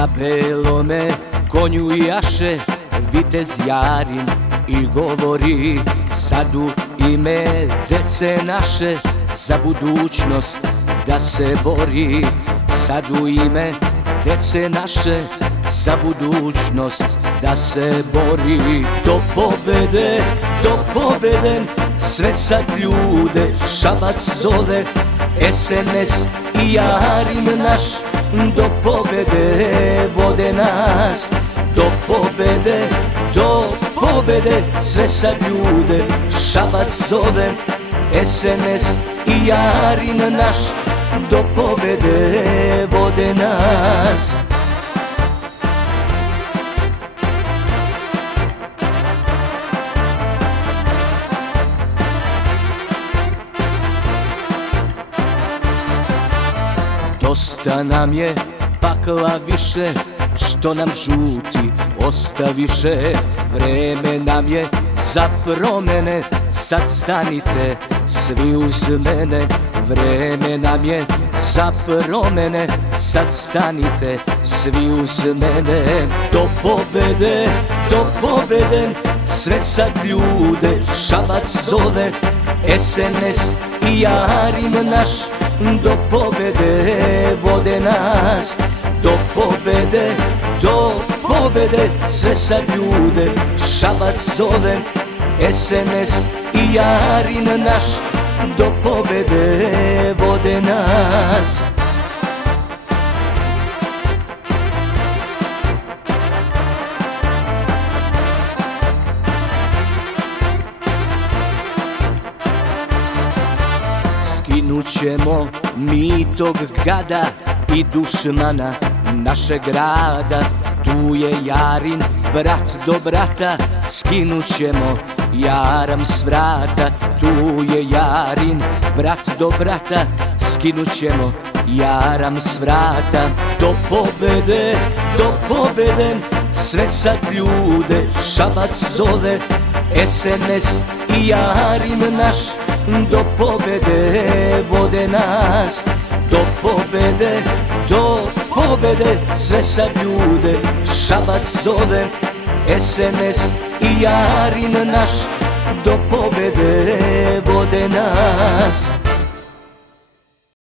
Na belome konju jaše vitez Jarin i govori: sad u ime dece naše za budućnost da se bori. Sad u ime dece naše za budućnost da se bori. Do pobede, sve sad ljude Šabac zove, SNS i Jarin naš do pobede vode nas. Do pobede, sve sad ljude Šabac zove, SNS i Jarin naš do pobede vode nas. Dosta nam je pakla više, što nam žuti ostaviše. Vreme nam je za promene, sad stanite svi uz mene. Vreme nam je za promene, sad stanite svi uz mene. Do pobede, sve sad ljude Šabac zove, SNS i Jarin naš do pobede vode nas. Do pobede, sve sad ljude Šabac zove, SNS i Jarin naš do pobede vode nas. Skinut ćemo mi tog gada i dušmana našeg grada. Tu je Jarin, brat do brata, skinut ćemo jaram s vrata. Tu je Jarin, brat do brata, skinut ćemo jaram s vrata. Do pobede, sve sad ljude Šabac zove, SNS i Jarin naš do pobede vode nas. Do pobede, sve sad ljude Šabac zove, SNS i Jarin naš do pobede vode nas.